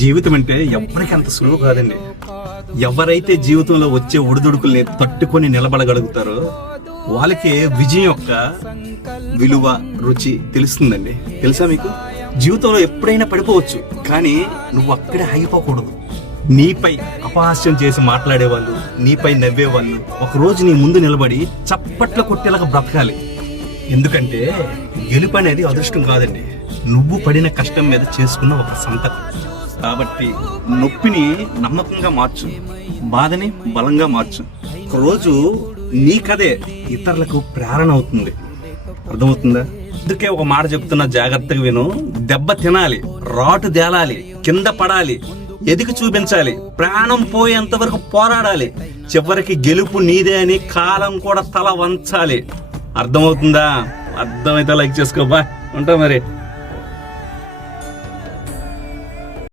జీవితం అంటే ఎవరికి అంత సులువు కాదండి. ఎవరైతే జీవితంలో వచ్చే ఒడిదుడుకుల్ని తట్టుకొని నిలబడగలుగుతారో వాళ్ళకే విజయం యొక్క విలువ, రుచి తెలుస్తుందండి. తెలుసా మీకు? జీవితంలో ఎప్పుడైనా పడిపోవచ్చు, కానీ నువ్వు అక్కడే ఆగిపోకూడదు. నీపై అపహాస్యం చేసి మాట్లాడేవాళ్ళు, నీపై నవ్వేవాళ్ళు ఒకరోజు నీ ముందు నిలబడి చప్పట్లు కొట్టేలాగా బ్రతకాలి. ఎందుకంటే గెలుపు అనేది అదృష్టం కాదండి, నువ్వు పడిన కష్టం మీద చేసుకున్న ఒక సంతకం. కాబట్టి నొప్పిని నమ్మకంగా మార్చు, బాధని బలంగా మార్చు. ఒకరోజు నీ కథే ఇతరులకు ప్రేరణ అవుతుంది. అర్థమవుతుందా? అందుకే ఒక మాట చెప్తున్నా, జాగ్రత్తగా విను. దెబ్బ తినాలి, రాటు తేలాలి, కింద పడాలి, ఎదిగి చూపించాలి, ప్రాణం పోయేంత వరకు పోరాడాలి. చివరికి గెలుపు నీదే అని కాలం కూడా తల వంచాలి. అర్థమవుతుందా? అర్థమైతే లైక్ చేసుకో. బా ఉంటా మరి.